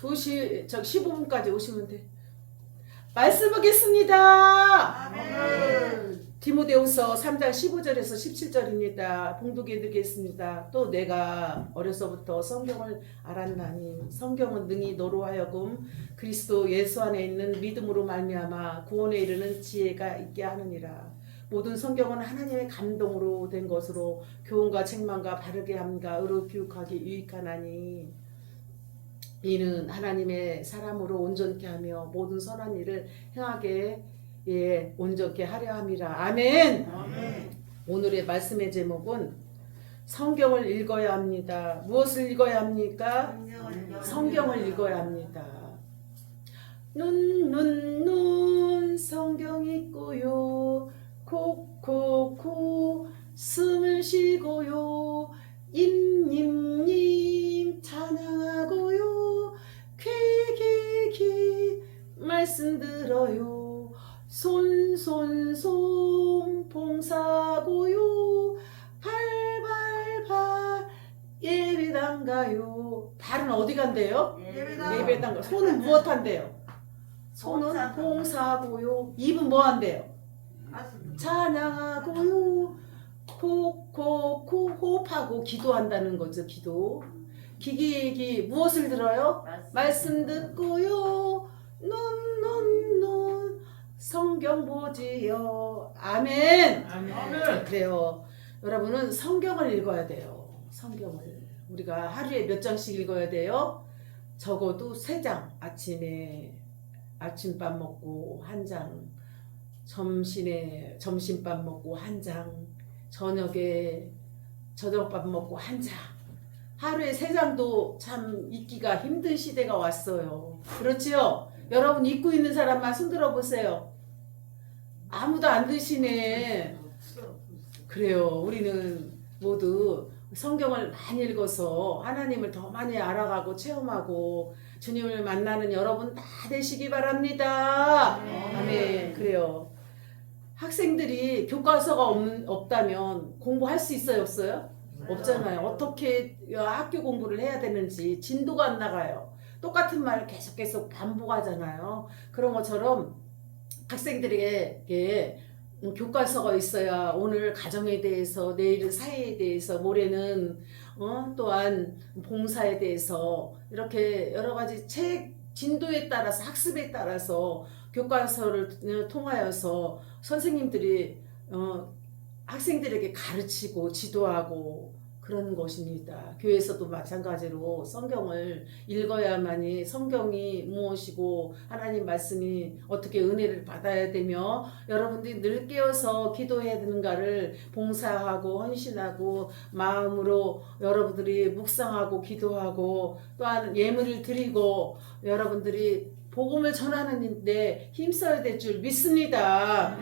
2시 15분까지 오시면 돼. 말씀 보겠습니다. 아멘. 디모데후서 3장 15절에서 17절입니다. 봉독해 드리겠습니다. 또 내가 어려서부터 성경을 알았나니 성경은 능히 너로 하여금 그리스도 예수 안에 있는 믿음으로 말미암아 구원에 이르는 지혜가 있게 하느니라. 모든 성경은 하나님의 감동으로 된 것으로 교훈과 책망과 바르게 함과 의로 교육하기 유익하나니 이는 하나님의 사람으로 온전케 하며 모든 선한 일을 행하게 온전케 하려 함이라. 아멘. 아멘. 오늘의 말씀의 제목은 성경을 읽어야 합니다. 무엇을 읽어야 합니까? 성경을 읽어야 합니다. 눈 성경 읽고요. 코 숨을 쉬고요. 님 찬양하고요. 귀 말씀 들어요. 손 봉사고요. 발 예배당 가요. 발은 어디 간대요? 예배당 가. 손은 무엇 한대요? 손은 봉사하고요. 입은 뭐 한대요? 찬양하고요. 코 호흡하고 기도한다는 거죠. 기도. 귀 무엇을 들어요? 말씀 듣고요. 눈 성경 보지요. 아멘. 아멘. 그래요. 여러분은 성경을 읽어야 돼요. 성경을 우리가 하루에 몇 장씩 읽어야 돼요? 적어도 3장. 아침에 아침밥 먹고 1장, 점심밥 먹고 1장, 저녁에 저녁밥 먹고 1장. 하루에 3장도 참 읽기가 힘든 시대가 왔어요. 그렇지요? 여러분 읽고 있는 사람만 손들어 보세요. 아무도 안 드시네. 그래요. 우리는 모두 성경을 많이 읽어서 하나님을 더 많이 알아가고 체험하고 주님을 만나는 여러분 다 되시기 바랍니다. 아멘. 그래요. 학생들이 교과서가 없다면 공부할 수 있어요? 없어요? 없잖아요. 어떻게 학교 공부를 해야 되는지 진도가 안 나가요. 똑같은 말을 계속 반복하잖아요. 그런 것처럼 학생들에게 교과서가 있어야 오늘 가정에 대해서, 내일은 사회에 대해서, 모레는 또한 봉사에 대해서 이렇게 여러 가지 책 진도에 따라서 학습에 따라서 교과서를 통하여서 선생님들이 학생들에게 가르치고 지도하고 그런 것입니다. 교회에서도 마찬가지로 성경을 읽어야만이 성경이 무엇이고 하나님 말씀이 어떻게 은혜를 받아야 되며 여러분들이 늘 깨어서 기도해야 되는가를 봉사하고 헌신하고 마음으로 여러분들이 묵상하고 기도하고 또한 예물을 드리고 여러분들이 복음을 전하는 데 힘써야 될 줄 믿습니다.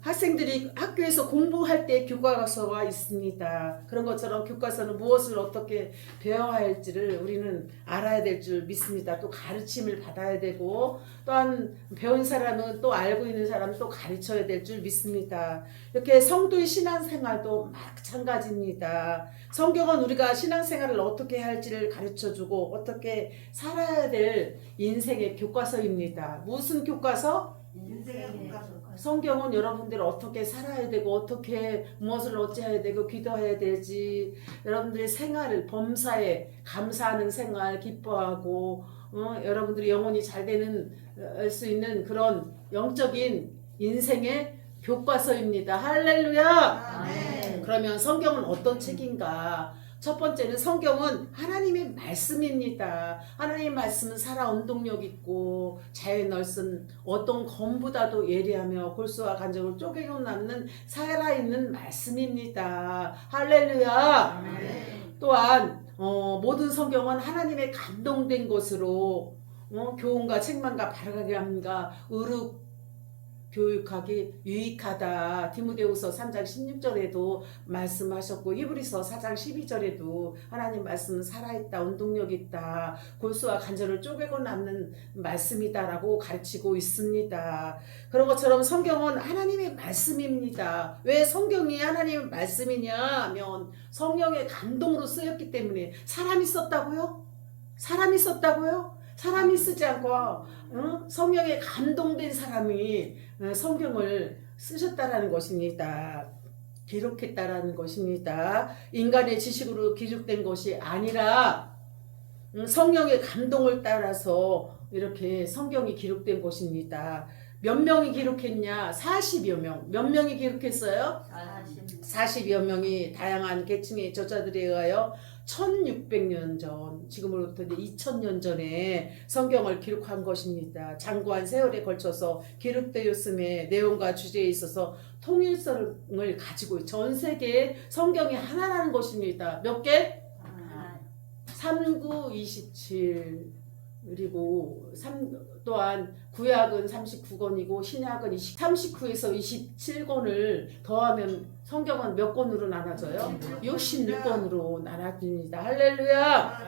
학생들이 학교에서 공부할 때 교과서가 있습니다. 그런 것처럼 교과서는 무엇을 어떻게 배워야 할지를 우리는 알아야 될 줄 믿습니다. 또 가르침을 받아야 되고 또한 배운 사람은 또 알고 있는 사람은 또 가르쳐야 될 줄 믿습니다. 이렇게 성도의 신앙생활도 마찬가지입니다. 성경은 우리가 신앙생활을 어떻게 할지를 가르쳐주고 어떻게 살아야 될 인생의 교과서입니다. 무슨 교과서? 인생의 교과서. 성경은 여러분들 어떻게 살아야 되고 어떻게 무엇을 어찌해야 되고 기도해야 되지 여러분들의 생활을 범사에 감사하는 생활 기뻐하고 여러분들이 영혼이 잘 되는 수 있는 그런 영적인 인생의 교과서입니다. 할렐루야. 아멘. 그러면 성경은 어떤 책인가? 첫 번째는 성경은 하나님의 말씀입니다. 하나님의 말씀은 살아 운동력 있고 자유의 넓은 어떤 검보다도 예리하며 골수와 간접을 쪼개고 남는 살아있는 말씀입니다. 할렐루야. 아멘. 또한 모든 성경은 하나님의 감동된 것으로 교훈과 책망과 바르게 함과 의로 교육하기 유익하다. 디모데후서 3장 16절에도 말씀하셨고 히브리서 4장 12절에도 하나님 말씀은 살아있다. 운동력 있다. 골수와 간절을 쪼개고 남는 말씀이다라고 가르치고 있습니다. 그런 것처럼 성경은 하나님의 말씀입니다. 왜 성경이 하나님의 말씀이냐 하면 성령의 감동으로 쓰였기 때문에. 사람이 썼다고요? 사람이 썼다고요? 사람이 쓰지 않고 성령에 감동된 사람이 성경을 쓰셨다라는 것입니다. 기록했다라는 것입니다. 인간의 지식으로 기록된 것이 아니라 성령의 감동을 따라서 이렇게 성경이 기록된 것입니다. 몇 명이 기록했냐? 40여 명. 몇 명이 기록했어요? 40여 명이 다양한 계층의 저자들에 의하여 1600년 전, 지금으로부터 2000년 전에 성경을 기록한 것입니다. 장구한 세월에 걸쳐서 기록되었음에 내용과 주제에 있어서 통일성을 가지고 전 세계에 성경이 하나라는 것입니다. 몇 개? 39, 27 그리고 또한 구약은 39권이고 신약은 39에서 27권을 더하면 성경은 몇 권으로 나눠져요? 66권으로 나눠집니다. 할렐루야!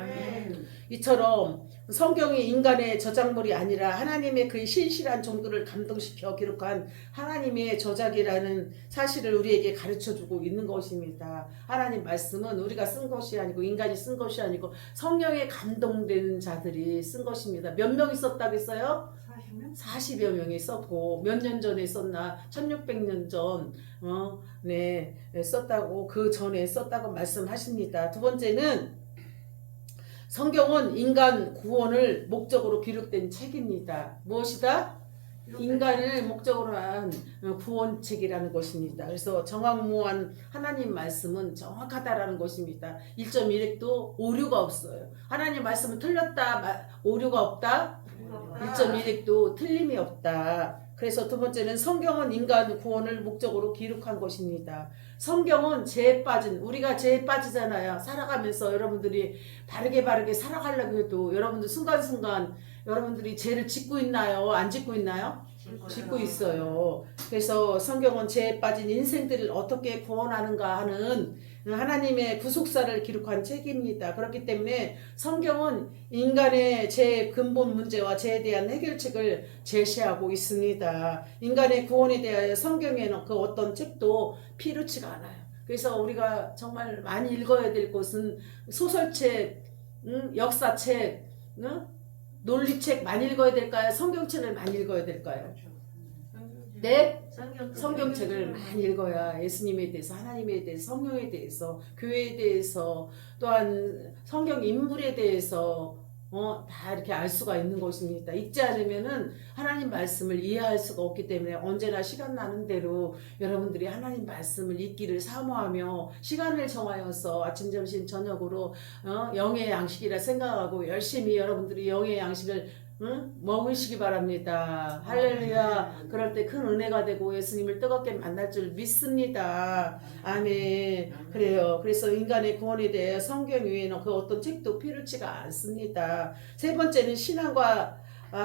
이처럼 성경이 인간의 저작물이 아니라 하나님의 그 신실한 정도를 감동시켜 기록한 하나님의 저작이라는 사실을 우리에게 가르쳐주고 있는 것입니다. 하나님 말씀은 우리가 쓴 것이 아니고 인간이 쓴 것이 아니고 성령에 감동된 자들이 쓴 것입니다. 몇 명이 썼다고 했어요? 40여 명이 썼고 몇 년 전에 썼나? 1600년 전 썼다고 그 전에 썼다고 말씀하십니다. 두 번째는 성경은 인간 구원을 목적으로 기록된 책입니다. 무엇이다? 인간을 목적으로 한 구원책이라는 것입니다. 그래서 정확무한 하나님 말씀은 정확하다라는 것입니다. 1.1핵도 오류가 없어요. 하나님 말씀은 틀렸다, 오류가 없다. 1.1핵도 틀림이 없다. 그래서 두 번째는 성경은 인간 구원을 목적으로 기록한 것입니다. 성경은 죄에 빠진, 우리가 죄에 빠지잖아요. 살아가면서 여러분들이 바르게 살아가려고 해도 여러분들 순간순간 여러분들이 죄를 짓고 있나요? 안 짓고 있나요? 짓고 있어요. 그래서 성경은 죄에 빠진 인생들을 어떻게 구원하는가 하는 하나님의 구속사를 기록한 책입니다. 그렇기 때문에 성경은 인간의 죄의 근본 문제와 죄에 대한 해결책을 제시하고 있습니다. 인간의 구원에 대하여 성경에는 그 어떤 책도 필요치가 않아요. 그래서 우리가 정말 많이 읽어야 될 것은 소설책, 역사책, 논리책 많이 읽어야 될까요? 성경책을 많이 읽어야 될까요? 네? 성경책을 많이 읽어야 예수님에 대해서, 하나님에 대해서, 성령에 대해서, 교회에 대해서, 또한 성경 인물에 대해서 다 이렇게 알 수가 있는 것입니다. 읽지 않으면은 하나님 말씀을 이해할 수가 없기 때문에 언제나 시간 나는 대로 여러분들이 하나님 말씀을 읽기를 사모하며 시간을 정하여서 아침, 점심, 저녁으로 영의 양식이라 생각하고 열심히 여러분들이 영의 양식을 먹으시기 바랍니다. 할렐루야. 그럴 때 큰 은혜가 되고 예수님을 뜨겁게 만날 줄 믿습니다. 아멘. 그래요. 그래서 인간의 구원에 대해 성경 외에는 그 어떤 책도 필요치가 않습니다. 세 번째는 신앙과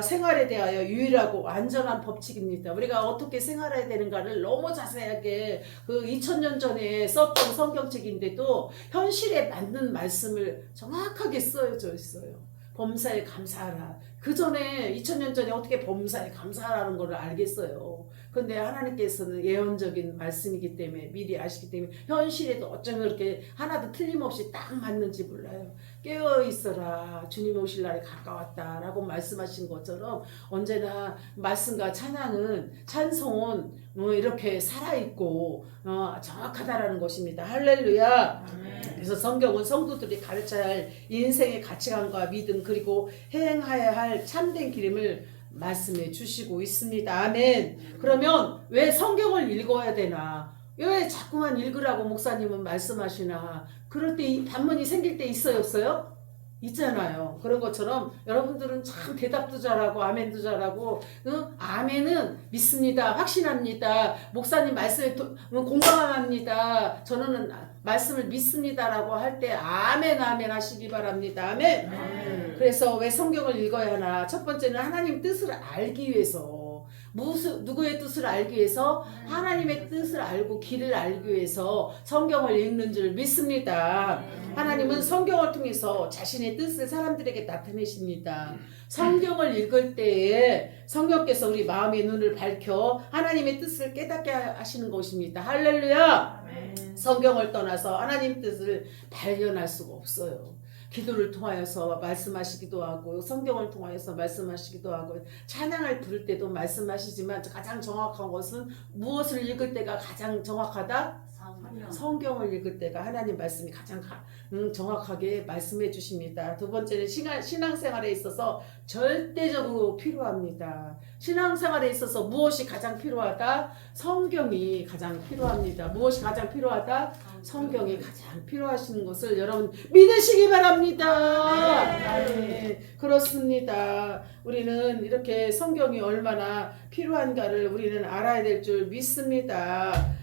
생활에 대하여 유일하고 완전한 법칙입니다. 우리가 어떻게 생활해야 되는가를 너무 자세하게 그 2000년 전에 썼던 성경책인데도 현실에 맞는 말씀을 정확하게 써져 있어요. 범사에 감사하라. 그 전에 2000년 전에 어떻게 범사에 감사하라는 것을 알겠어요. 그런데 하나님께서는 예언적인 말씀이기 때문에 미리 아시기 때문에 현실에도 어쩌면 그렇게 하나도 틀림없이 딱 맞는지 몰라요. 깨어 있어라. 주님 오실 날이 가까웠다라고 말씀하신 것처럼 언제나 말씀과 찬송은 이렇게 살아있고 정확하다라는 것입니다. 할렐루야. 그래서 성경은 성도들이 가르쳐야 할 인생의 가치관과 믿음 그리고 행해야 할 참된 기름을 말씀해 주시고 있습니다. 아멘. 그러면 왜 성경을 읽어야 되나? 왜 자꾸만 읽으라고 목사님은 말씀하시나? 그럴 때 반문이 생길 때 있어요, 없어요? 있잖아요. 그런 것처럼 여러분들은 참 대답도 잘하고 아멘도 잘하고 아멘은 믿습니다. 확신합니다. 목사님 말씀에 공감합니다. 저는 말씀을 믿습니다라고 할 때 아멘 하시기 바랍니다. 아멘. 그래서 왜 성경을 읽어야 하나? 첫 번째는 하나님 뜻을 알기 위해서. 누구의 뜻을 알기 위해서? 하나님의 뜻을 알고 길을 알기 위해서 성경을 읽는 줄 믿습니다. 하나님은 성경을 통해서 자신의 뜻을 사람들에게 나타내십니다. 성경을 읽을 때에 성령께서 우리 마음의 눈을 밝혀 하나님의 뜻을 깨닫게 하시는 것입니다. 할렐루야. 성경을 떠나서 하나님 뜻을 발견할 수가 없어요. 기도를 통하여서 말씀하시기도 하고 성경을 통하여서 말씀하시기도 하고 찬양을 부를 때도 말씀하시지만 가장 정확한 것은 무엇을 읽을 때가 가장 정확하다? 성경을 읽을 때가 하나님 말씀이 가장 정확하게 말씀해 주십니다. 두 번째는 신앙생활에 있어서 절대적으로 필요합니다. 신앙생활에 있어서 무엇이 가장 필요하다? 성경이 가장 필요합니다. 무엇이 가장 필요하다? 성경이 가장 필요하신 것을 여러분 믿으시기 바랍니다. 네, 그렇습니다. 우리는 이렇게 성경이 얼마나 필요한가를 우리는 알아야 될 줄 믿습니다.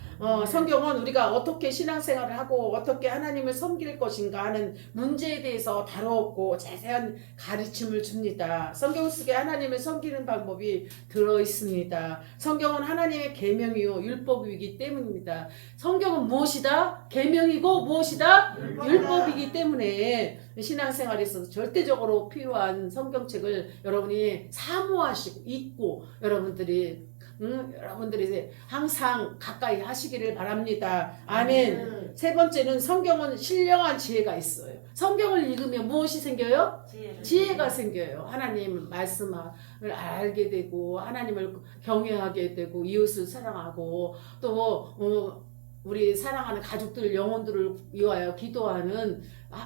성경은 우리가 어떻게 신앙생활을 하고 어떻게 하나님을 섬길 것인가 하는 문제에 대해서 다루었고 자세한 가르침을 줍니다. 성경 속에 하나님을 섬기는 방법이 들어있습니다. 성경은 하나님의 계명이요 율법이기 때문입니다. 성경은 무엇이다? 계명이고 무엇이다? 율법이기 때문에 신앙생활에 있어서 절대적으로 필요한 성경책을 여러분이 사모하시고 읽고 여러분들이 항상 가까이 하시기를 바랍니다. 아멘. 세 번째는 성경은 신령한 지혜가 있어요. 성경을 읽으면 무엇이 생겨요? 지혜가 생겨요. 하나님 말씀을 알게 되고 하나님을 경외하게 되고 이웃을 사랑하고 또 우리 사랑하는 가족들 영혼들을 위하여 기도하는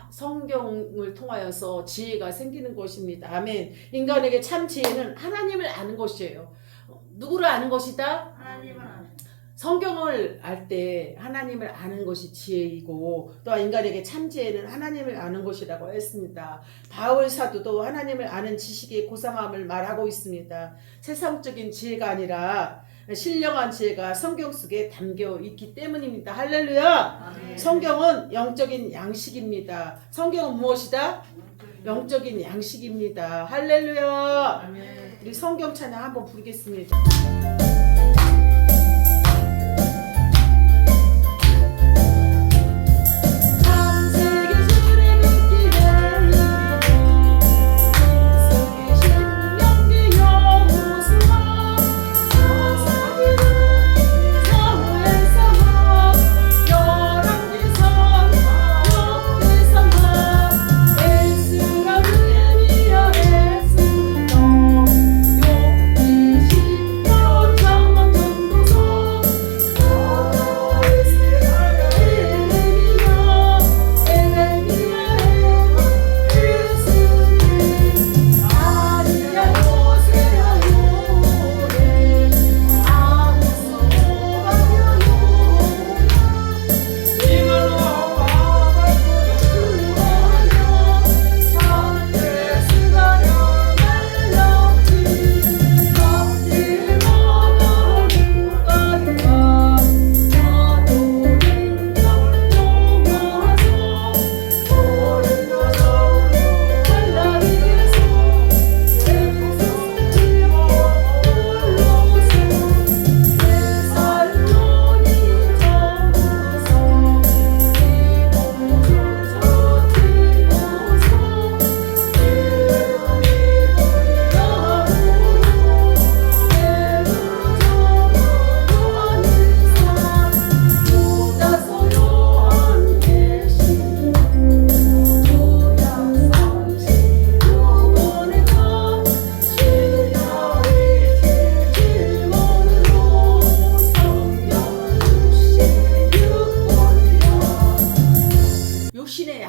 성경을 통하여서 지혜가 생기는 것입니다. 아멘. 인간에게 참 지혜는 하나님을 아는 것이에요. 누구를 아는 것이다? 하나님을 아는. 성경을 알 때 하나님을 아는 것이 지혜이고 또한 인간에게 참 지혜는 하나님을 아는 것이라고 했습니다. 바울 사도도 하나님을 아는 지식의 고상함을 말하고 있습니다. 세상적인 지혜가 아니라 신령한 지혜가 성경 속에 담겨 있기 때문입니다. 할렐루야. 아멘. 성경은 영적인 양식입니다. 성경은 무엇이다? 영적인 양식입니다. 할렐루야. 아멘. 우리 성경 찬양 한번 부르겠습니다.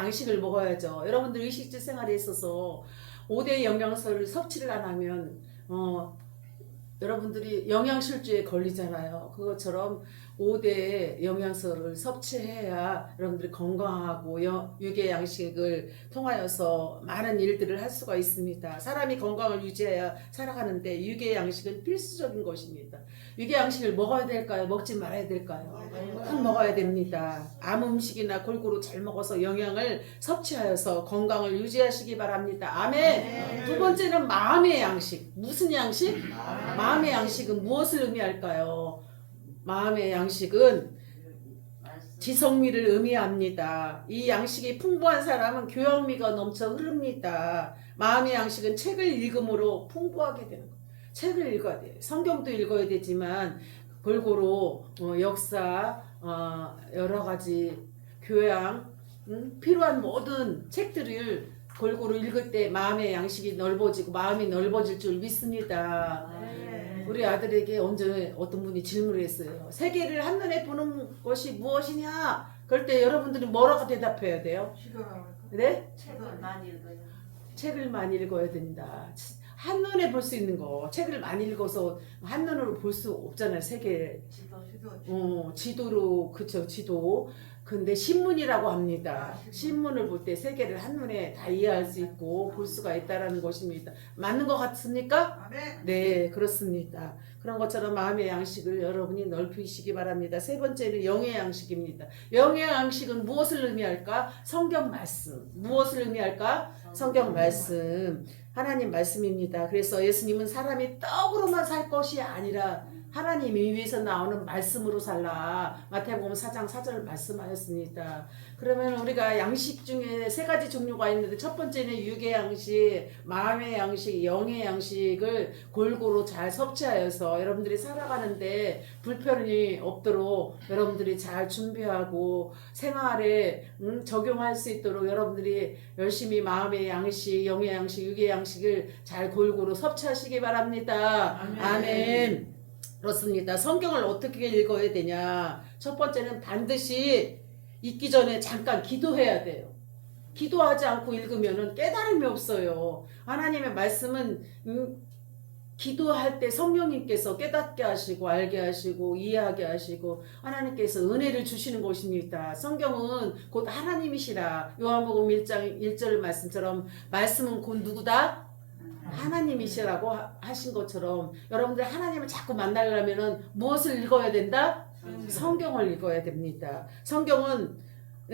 양식을 먹어야죠. 여러분들 의식주 생활에 있어서 5대 영양소를 섭취를 안 하면 여러분들이 영양실조에 걸리잖아요. 그것처럼 5대 영양소를 섭취해야 여러분들이 건강하고 유계 양식을 통하여서 많은 일들을 할 수가 있습니다. 사람이 건강을 유지해야 살아가는데 유계 양식은 필수적인 것입니다. 유계 양식을 먹어야 될까요? 먹지 말아야 될까요? 꼭 먹어야 됩니다. 아무 음식이나 골고루 잘 먹어서 영양을 섭취하여서 건강을 유지하시기 바랍니다. 아멘. 두 번째는 마음의 양식. 무슨 양식? 마음의 양식은 무엇을 의미할까요? 마음의 양식은 지성미를 의미합니다. 이 양식이 풍부한 사람은 교양미가 넘쳐 흐릅니다. 마음의 양식은 책을 읽음으로 풍부하게 되는 거예요. 책을 읽어야 돼요. 성경도 읽어야 되지만 골고루 역사 여러 가지 교양 필요한 모든 책들을 골고루 읽을 때 마음의 양식이 넓어지고 마음이 넓어질 줄 믿습니다. 네. 우리 아들에게 언제 어떤 분이 질문을 했어요. 세계를 한눈에 보는 것이 무엇이냐? 그럴 때 여러분들이 뭐라고 대답해야 돼요? 네? 책을 많이 읽어요. 책을 많이 읽어야 된다. 한눈에 볼 수 있는 거. 책을 많이 읽어서 한눈으로 볼 수 없잖아요. 세계 지도로 그쵸 지도. 근데 신문이라고 합니다. 신문을 볼 때 세계를 한눈에 다 이해할 수 있고 볼 수가 있다라는 것입니다. 맞는 것 같습니까? 아멘. 네, 그렇습니다. 그런 것처럼 마음의 양식을 여러분이 넓히시기 바랍니다. 세 번째는 영의 양식입니다. 영의 양식은 무엇을 의미할까? 성경 말씀. 무엇을 의미할까? 성경 말씀. 하나님 말씀입니다. 그래서 예수님은 사람이 떡으로만 살 것이 아니라 하나님이 위에서 나오는 말씀으로 살라. 마태복음 4장 4절 말씀하였습니다. 그러면 우리가 양식 중에 세 가지 종류가 있는데 첫 번째는 육의 양식, 마음의 양식, 영의 양식을 골고루 잘 섭취하여서 여러분들이 살아가는데 불편이 없도록 여러분들이 잘 준비하고 생활에 적용할 수 있도록 여러분들이 열심히 마음의 양식, 영의 양식, 육의 양식을 잘 골고루 섭취하시기 바랍니다. 아멘. 그렇습니다. 성경을 어떻게 읽어야 되냐? 첫 번째는 반드시 읽기 전에 잠깐 기도해야 돼요. 기도하지 않고 읽으면 깨달음이 없어요. 하나님의 말씀은 기도할 때 성령님께서 깨닫게 하시고 알게 하시고 이해하게 하시고 하나님께서 은혜를 주시는 것입니다. 성경은 곧 하나님이시라. 요한복음 1장 1절 말씀처럼 말씀은 곧 누구다? 하나님이시라고 하신 것처럼 여러분들 하나님을 자꾸 만나려면 무엇을 읽어야 된다? 성경을 읽어야 됩니다. 성경은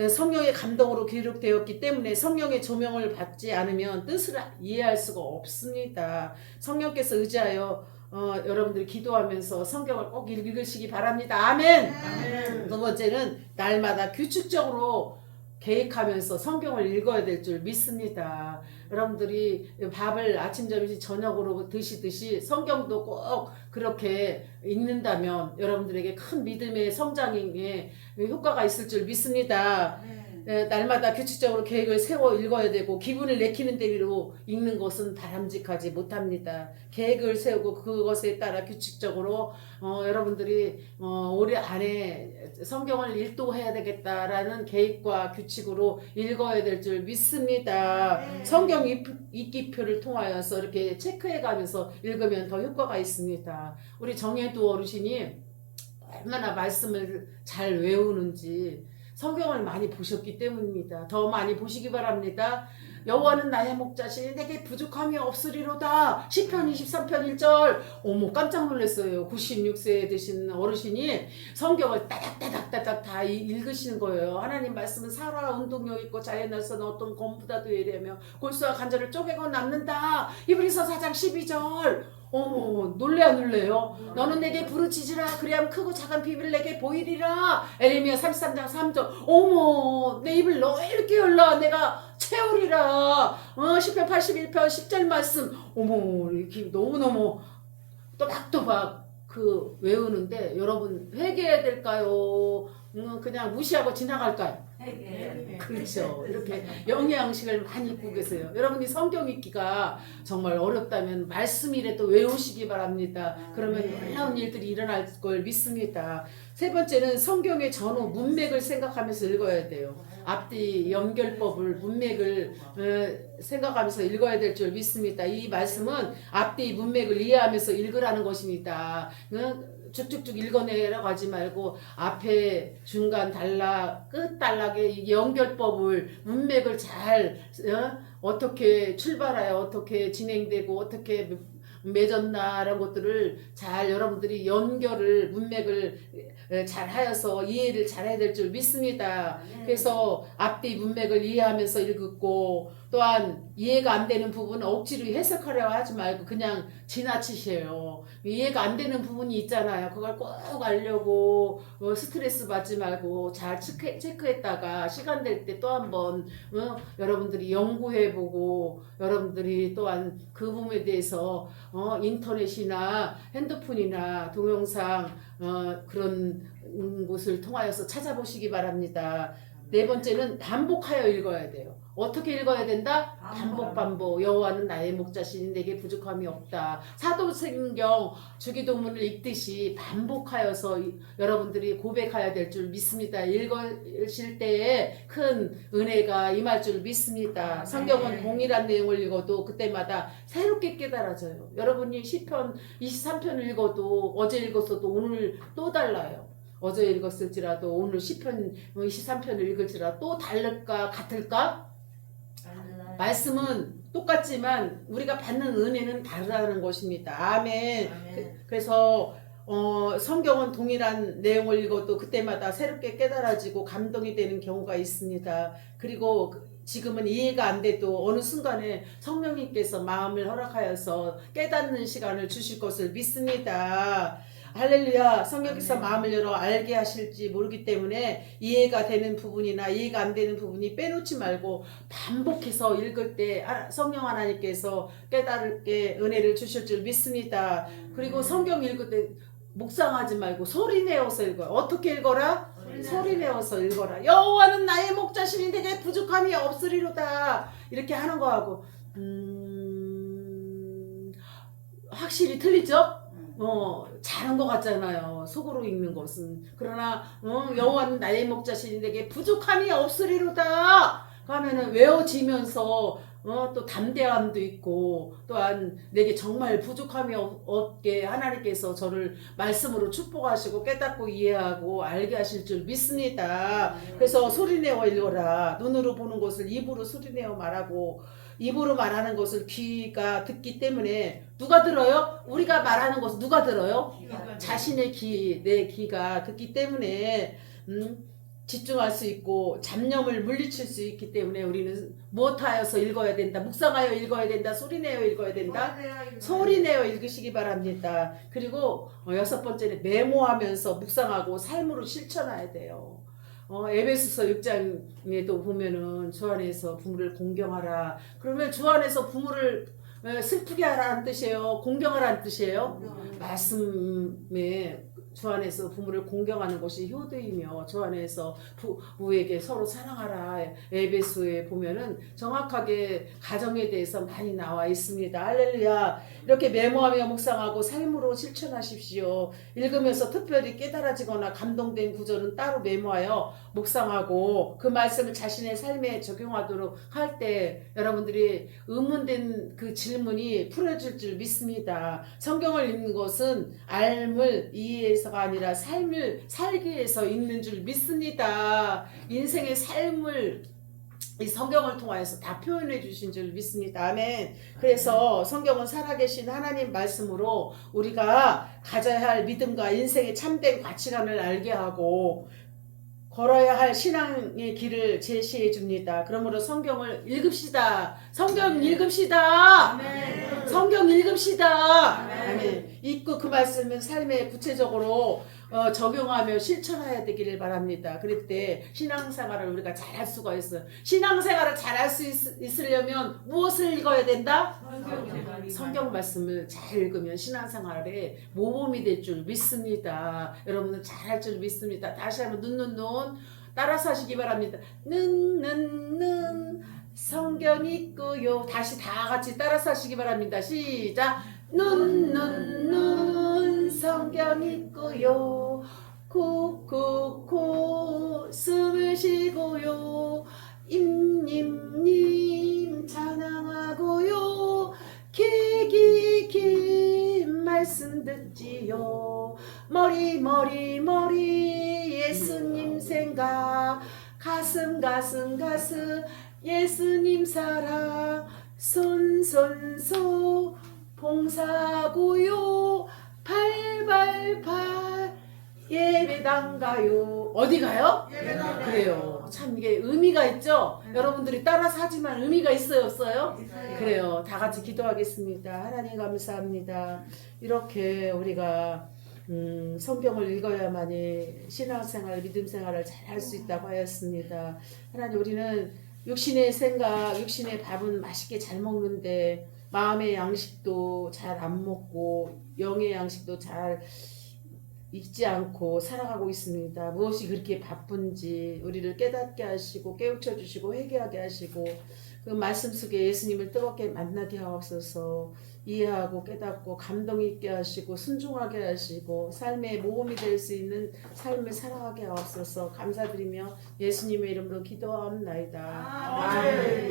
성령의 감동으로 기록되었기 때문에 성령의 조명을 받지 않으면 뜻을 이해할 수가 없습니다. 성령께서 의지하여 여러분들이 기도하면서 성경을 꼭 읽으시기 바랍니다. 아멘. 두 번째는 날마다 규칙적으로 계획하면서 성경을 읽어야 될 줄 믿습니다. 여러분들이 밥을 아침, 점심, 저녁으로 드시듯이 성경도 꼭 그렇게 읽는다면 여러분들에게 큰 믿음의 성장에 효과가 있을 줄 믿습니다. 날마다 규칙적으로 계획을 세워 읽어야 되고 기분을 내키는 대로 읽는 것은 바람직하지 못합니다. 계획을 세우고 그것에 따라 규칙적으로 여러분들이 올해 안에 성경을 일독해야 되겠다라는 계획과 규칙으로 읽어야 될 줄 믿습니다. 성경 읽기표를 통하여서 이렇게 체크해 가면서 읽으면 더 효과가 있습니다. 우리 정혜도 어르신이 얼마나 말씀을 잘 외우는지 성경을 많이 보셨기 때문입니다. 더 많이 보시기 바랍니다. 여호와는 나의 목자시니 내게 부족함이 없으리로다. 시편 23편 1절. 어머 깜짝 놀랐어요. 96세 되신 어르신이 성경을 따닥따닥따닥 다 읽으시는 거예요. 하나님 말씀은 살아 운동력 있고 자연에서는 어떤 검보다도 예리하며 골수와 관절을 쪼개고 남는다. 히브리서 4장 12절. 어머 놀래요. 너는 내게 부르짖으라. 그리하면 크고 작은 비밀을 내게 보이리라. 에레미야 33장 3절. 어머 내 입을 넓게 열라. 내가 채우리라. 시편 81편 10절 말씀. 어머 이렇게 너무너무 또박또박 그 외우는데 여러분 회개해야 될까요? 그냥 무시하고 지나갈까요? 그렇죠. 이렇게 영의 양식을 많이 읽고 계세요. 여러분이 성경 읽기가 정말 어렵다면 말씀이라도 외우시기 바랍니다. 그러면 놀라운 일들이 일어날 걸 믿습니다. 세 번째는 성경의 전후 문맥을 생각하면서 읽어야 돼요. 앞뒤 연결법을 문맥을 생각하면서 읽어야 될 줄 믿습니다. 이 말씀은 앞뒤 문맥을 이해하면서 읽으라는 것입니다. 쭉쭉쭉 읽어내려가지 말고 앞에 중간 단락 끝 단락의 연결법을 문맥을 잘 어떻게 출발하여 어떻게 진행되고 어떻게 맺었나라는 것들을 잘 여러분들이 연결을 문맥을 잘 하여서 이해를 잘 해야 될 줄 믿습니다. 그래서 앞뒤 문맥을 이해하면서 읽고 또한 이해가 안 되는 부분은 억지로 해석하려 하지 말고 그냥 지나치세요. 이해가 안 되는 부분이 있잖아요. 그걸 꼭 알려고 스트레스 받지 말고 잘 체크했다가 시간 될 때 또 한번 여러분들이 연구해보고 여러분들이 또한 그 부분에 대해서 인터넷이나 핸드폰이나 동영상 그런 곳을 통하여서 찾아보시기 바랍니다. 네 번째는 반복하여 읽어야 돼요. 어떻게 읽어야 된다? 반복. 여호와는 나의 목자시니 내게 부족함이 없다. 사도신경 주기도문을 읽듯이 반복하여서 여러분들이 고백해야 될 줄 믿습니다. 읽으실 때에 큰 은혜가 임할 줄 믿습니다. 성경은 동일한 내용을 읽어도 그때마다 새롭게 깨달아져요. 여러분이 시편 23편을 읽어도 어제 읽었어도 오늘 또 달라요. 어제 읽었을지라도 오늘 시편 23편을 읽을지라도 또 다를까 같을까? 말씀은 똑같지만 우리가 받는 은혜는 다르다는 것입니다. 아멘. 그래서 성경은 동일한 내용을 읽어도 그때마다 새롭게 깨달아지고 감동이 되는 경우가 있습니다. 그리고 지금은 이해가 안 돼도 어느 순간에 성령님께서 마음을 허락하여서 깨닫는 시간을 주실 것을 믿습니다. 할렐루야. 성령께서 마음을 열어 알게 하실지 모르기 때문에 이해가 되는 부분이나 이해가 안 되는 부분이 빼놓지 말고 반복해서 읽을 때 성령 하나님께서 깨달게 은혜를 주실 줄 믿습니다. 그리고 성경 읽을 때 묵상하지 말고 소리 내어서 읽어요. 어떻게 읽어라? 소리 내어서 읽어라. 여호와는 나의 목자시니 내게 부족함이 없으리로다. 이렇게 하는 거하고 확실히 틀리죠? 잘한 것 같잖아요. 속으로 읽는 것은. 그러나 여호와는 나의 목자시니 내게 부족함이 없으리로다 하면은 외워지면서 또 담대함도 있고 또한 내게 정말 부족함이 없게 하나님께서 저를 말씀으로 축복하시고 깨닫고 이해하고 알게 하실 줄 믿습니다. 그래서 소리내어 읽어라. 눈으로 보는 것을 입으로 소리내어 말하고 입으로 말하는 것을 귀가 듣기 때문에 누가 들어요? 우리가 말하는 것을 누가 들어요? 자신의 귀, 내 귀가 듣기 때문에 집중할 수 있고 잡념을 물리칠 수 있기 때문에 우리는 무엇하여서 읽어야 된다? 묵상하여 읽어야 된다? 소리내어 읽어야 된다? 소리내어 읽으시기 바랍니다. 그리고 여섯 번째는 메모하면서 묵상하고 삶으로 실천해야 돼요. 에베소서 6장에도 보면은 주 안에서 부모를 공경하라. 그러면 주 안에서 부모를 슬프게 하라는 뜻이에요? 공경하라는 뜻이에요? 말씀에 주 안에서 부모를 공경하는 것이 효도이며 주 안에서 부부에게 서로 사랑하라. 에베소에 보면은 정확하게 가정에 대해서 많이 나와 있습니다. 할렐루야. 이렇게 메모하며 묵상하고 삶으로 실천하십시오. 읽으면서 특별히 깨달아지거나 감동된 구절은 따로 메모하여 묵상하고 그 말씀을 자신의 삶에 적용하도록 할 때 여러분들이 의문된 그 질문이 풀어질 줄 믿습니다. 성경을 읽는 것은 알물 이해해서가 아니라 삶을 살기 위해서 읽는 줄 믿습니다. 인생의 삶을 이 성경을 통하여서 다 표현해 주신 줄 믿습니다. 아멘. 그래서 성경은 살아계신 하나님 말씀으로 우리가 가져야 할 믿음과 인생의 참된 가치관을 알게 하고 걸어야 할 신앙의 길을 제시해 줍니다. 그러므로 성경을 읽읍시다. 성경 읽읍시다. 아멘. 성경 읽읍시다. 아멘. 아멘. 읽고 그 말씀을 삶에 구체적으로 적용하며 실천해야 되기를 바랍니다. 그럴 때 신앙생활을 우리가 잘할 수가 있어요. 신앙생활을 잘할 수 있으려면 무엇을 읽어야 된다? 성경 말씀을 잘 읽으면 신앙생활에 모범이 될 줄 믿습니다. 여러분은 잘할 줄 믿습니다. 다시 한번 눈 따라서 하시기 바랍니다. 눈 성경 읽고요. 다시 다 같이 따라서 하시기 바랍니다. 시작. 눈 성경 읽고요. 코 숨을 쉬고요. 입님 찬양하고요. 귀 말씀 듣지요. 머리 예수님 생각. 가슴 예수님 사랑. 손 봉사고요. 팔 예배당 가요. 어디 가요? 예배당 가요. 그래요. 참 이게 의미가 있죠? 여러분들이 따라서 하지만 의미가 있어요, 없어요? 그래요. 다 같이 기도하겠습니다. 하나님 감사합니다. 이렇게 우리가 성경을 읽어야만이 신앙생활, 믿음생활을 잘 할 수 있다고 하였습니다. 하나님, 우리는 육신의 생각, 육신의 밥은 맛있게 잘 먹는데 마음의 양식도 잘 안 먹고 영의 양식도 잘 잊지 않고 살아가고 있습니다. 무엇이 그렇게 바쁜지 우리를 깨닫게 하시고 깨우쳐 주시고 회개하게 하시고 그 말씀 속에 예수님을 뜨겁게 만나게 하옵소서. 이해하고 깨닫고 감동 있게 하시고 순종하게 하시고 삶의 모험이 될 수 있는 삶을 살아가게 하옵소서. 감사드리며 예수님의 이름으로 기도하옵나이다. 아멘.